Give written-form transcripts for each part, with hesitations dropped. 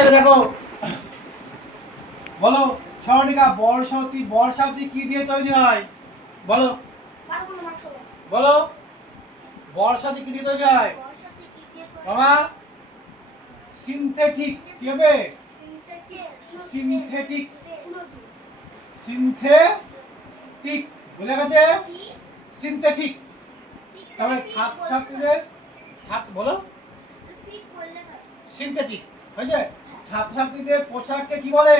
বাচ্চারা দেখো, বলো স্বর্ণিকা বর্ষাতি কি দিয়ে তৈরি হয়? বলো বলো, বর্ষাতি কি দিয়ে তৈরি হয়? বাবা, সিনথেটিক। কি হবে? সিনথেটিক। সিনথেটিক বুঝে গেছে? সিনথেটিক। তাহলে ছাত্রছাত্রীদের বলো সিনথেটিক হয়েছে। ছাত্রছাত্রীদের পোশাককে কি বলে?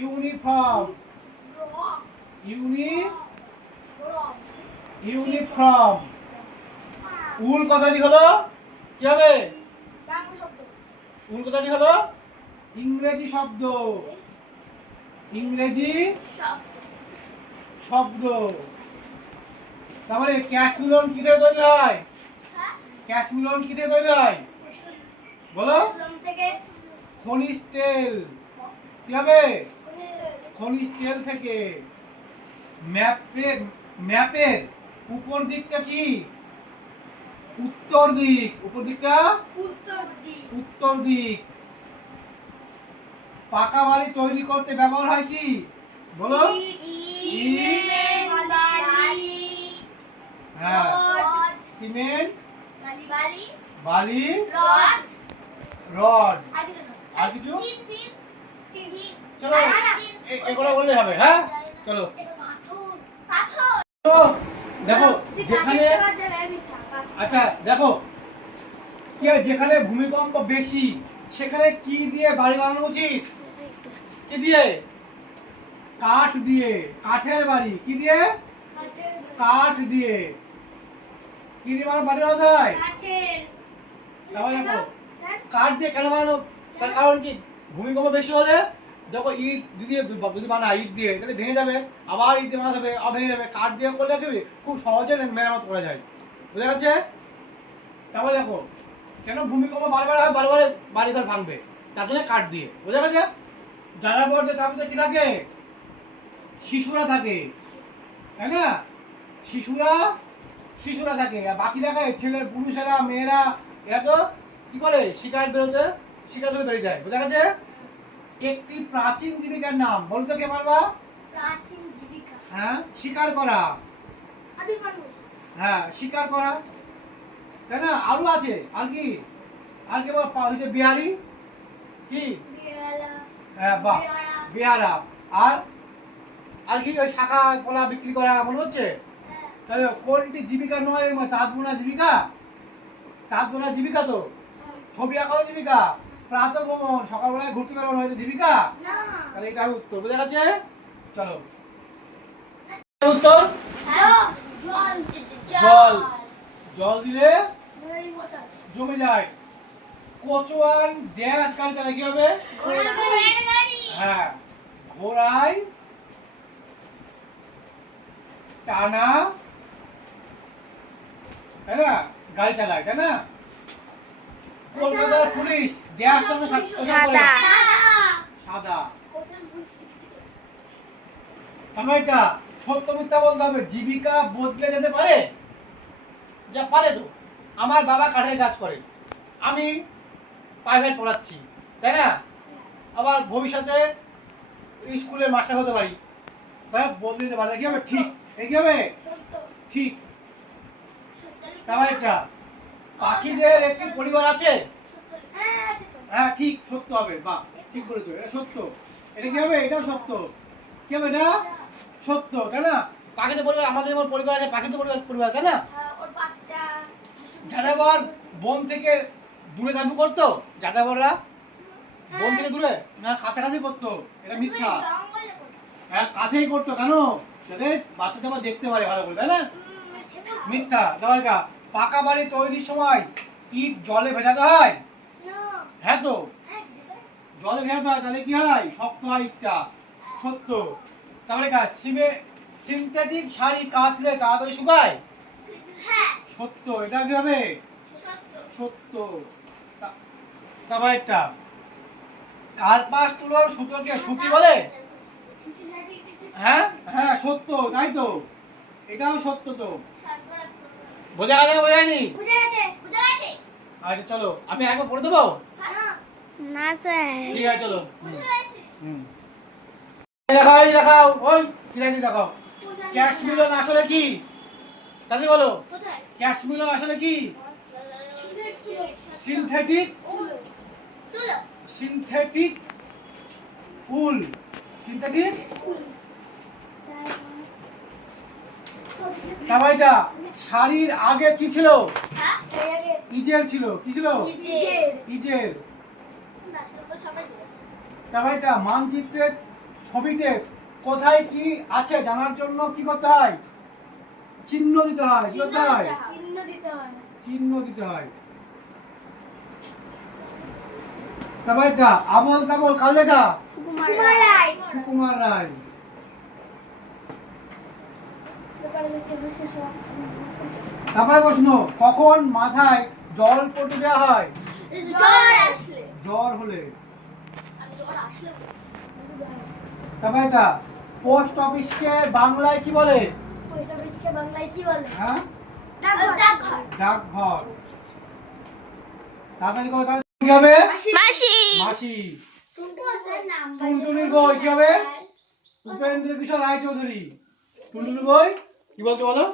ইউনিফর্ম। ইউনিফর্ম। উল কথাটি হলো কি হবে? উল কথাটি হলো ইংরেজি শব্দ। ইংরেজি শব্দ। তাহলে ক্যাশমিলন কি দিয়ে তৈরি হয়? ক্যাশমিলন কি দিয়ে তৈরি হয়? বলো। খনিজ তেল। কি হবে? খনিজ তেল থেকে। ম্যাপের উপর দিকটা কি? উত্তর দিক। উপর দিকটা উত্তর দিক। পাকা বাড়ি তৈরি করতে ব্যবহার হয় কি? বলো। হ্যাঁ, সিমেন্ট, বালি, রড। আর কিছু? চলো এগুলো বললে হবে। হ্যাঁ চলো। তো দেখো যেখানে, আচ্ছা দেখো কি হয়, যেখানে ভূমিকম্প বেশি সেখানে কি দিয়ে বাড়ি বানানো উচিত? কি দিয়ে? কাঠ দিয়ে। কাঠের বাড়ি। কি দিয়ে? কাঠ দিয়ে। কি দিয়ে বাড়ি বানাতে হয়? তাহলে দেখো কাঠ দিয়ে কেন বানানো? তার কারণ কি, ভূমিকম্প বেশি হলে দেখো ইট যদি বানায় ইট দিয়ে তাহলে ভেঙে যাবে, আবার ইট দিয়ে বানাতে হবে, আবার ভেঙে যাবে। কাঠ দিয়ে করলে কি খুব সহজে মেরামত করা যায়। বুঝা যাচ্ছে? তারপরে দেখো কেন ভূমিকম্প বারবার হয়, বারবার বাড়িঘর ভাঙবে, তার জন্য কাঠ দিয়ে। বুঝা গেছে? যারা বলছে তার মধ্যে কি থাকে? শিশুরা থাকে, তাই না? শিশুরা থাকে, আর বাকি থাকে ছেলে, পুরুষেরা, মেয়েরা। এরা তো কি করে? শিকার ধরে বেরিয়ে যায়। বুঝা গেছে? একটি প্রাচীন জীবিকার নাম বলতে কে পারবা? প্রাচীন জীবিকা। হ্যাঁ, শিকার করা। আদি মানুষ। হ্যাঁ, শিকার করা, তাই না? আরো আছে, আর কি? আর কেবল বিহারি কি? হ্যাঁ, বাহ, বিহারা। আর আর কি? ওই শাখা কলা বিক্রি করা মনে হচ্ছে? তাহলে কোনটি জীবিকা নয়? এর মধ্যে তাঁত বোনা জীবিকা। তাঁত বোনা জীবিকা তো। ছবি আঁকাও জীবিকা। প্রাতঃ ভ্রমণ, সকালবেলায় ঘুরতে বেরোনো হয়তো জীবিকা। তাহলে এটা উত্তর। বুঝা গেছে? চলো উত্তর। জল। জল দিলে জমে যায়। কচুয়ান ড্যাশ গাড়ি চালায় কি হবে? হ্যাঁ, ঘোড়ায় টানা, তাই না, গাড়ি চালায়, তাই না? কলকাতার পুলিশ ড্যাশ সঙ্গে সাদা। সাদা। সময়টা সত্য মিথ্যা বলতে হবে। জীবিকা বদলে যেতে পারে? যা পারে তো। আমার বাবা কাঠের কাজ করে, আমি প্রাইভেট পড়াচ্ছি, তাই না? আবার ভবিষ্যতে স্কুলের মাস্টার হতে পারি। বদলে দিতে পারে। কি হবে? ঠিক। কি হবে? ঠিক। তাহলে এটা পাখিদের একটি পরিবার আছে। হ্যাঁ ঠিক, সত্য হবে। বাহ, ঠিক বলেছো, এটা সত্য। এটা কি হবে? এটা সত্য। কি হবে? এটা সত্য, তাই না? পাখিদের পরিবার, আমাদের যেমন পরিবার আছে, পাখিদের পরিবার, তাই না? যাযাবর বন থেকে দূরে থাকবো করতো। যাযাবররা বন থেকে দূরে না কাছাকাছি করতো। এটা মিথ্যা। হ্যাঁ, কাছেই করতো। কেন? যাতে বাচ্চাদের আবার দেখতে পারে ভালো করে, তাই না? মিথ্যা। দেওয়ার পাকা বাড়ি তৈরির সময় ইট জলে ভেজাতে হয়? হ্যাঁ তো, জলে ভেজাতে হয়, তাহলে কি হয়? শক্ত হয় ইটটা। সত্য। তাহলে সিনথেটিক শাড়ি কাচলে তাড়াতাড়ি শুকায়? সত্য। এটা কি হবে? সত্য। তারপর একটা কার্পাস তুলোর সুতোকে সুতি বলে? হ্যাঁ হ্যাঁ, সত্য, তাই তো। এটাও সত্য তো। বোঝা গেছে না বোঝায়নি? আচ্ছা চলো আমি একবার পড়ে দেবো। না স্যার ঠিক আছে চলো হুম দেখাও এই দেখাও ওই কিরানি দেখাও ক্যাশ মিলন আসলে কি তাহলে বলো কোথায় ক্যাশ মিলন আসলে কি সিনথেটিক তুলো সিনথেটিক ফুল সিনথেটিক তারপর এটা শাড়ির আগে কি ছিল হ্যাঁ এই আগে ইজের ছিল কি ছিল ইজের তারপর এটা মানচিত্রের ছবিতে কোথায় কি আছে জানার জন্য কি করতে হয় চিহ্ন দিতে হয় কি করতে হয় চিহ্ন দিতে হয় চিহ্ন দিতে হয় তারপর এটা আবল তাবল কার লেখা সুকুমার রায় সুকুমার রায় তারপরে প্রশ্ন কখন মাথায় জল পড়তে দেওয়া হয় জ্বর আসলে জ্বর হলে জ্বর আসলে তারপরে এটা পোস্ট অফিসকে বাংলায় কি বলে পয়সা বিচকে বাংলায় কি বলে হ্যাঁ ডাকঘর ডাকঘর তাড়াতাড়ি করে তাহলে কি হবে মাসি মাসি টুনটু স্যার নাম টুনটুনির বই কি হবে উপেন্দ্র কিশোর রায়চৌধুরী টুনটুনির বই কি বলছো বলো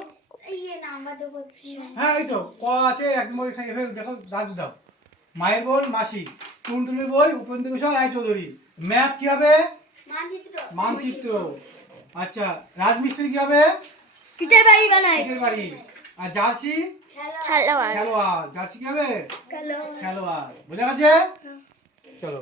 ইয়ে নাম্বার তো করছি হ্যাঁ এই তো ক আছে একদম ওই খাই দেখো দাগ দাও মায়ের বই মাসি টুনটুনির বই উপেন্দ্র কিশোর রায়চৌধুরী ম্যাপ কি হবে মানচিত্র মানচিত্র আচ্ছা রাজমিস্ত্রি কি হবে কিটার বাড়ি বানায় ইটের বাড়ি আর জার্সি খেলোয়াড় খেলোয়াড় জার্সি কি হবে খেলোয়াড় খেলোয়াড় বোঝা গেছে চলো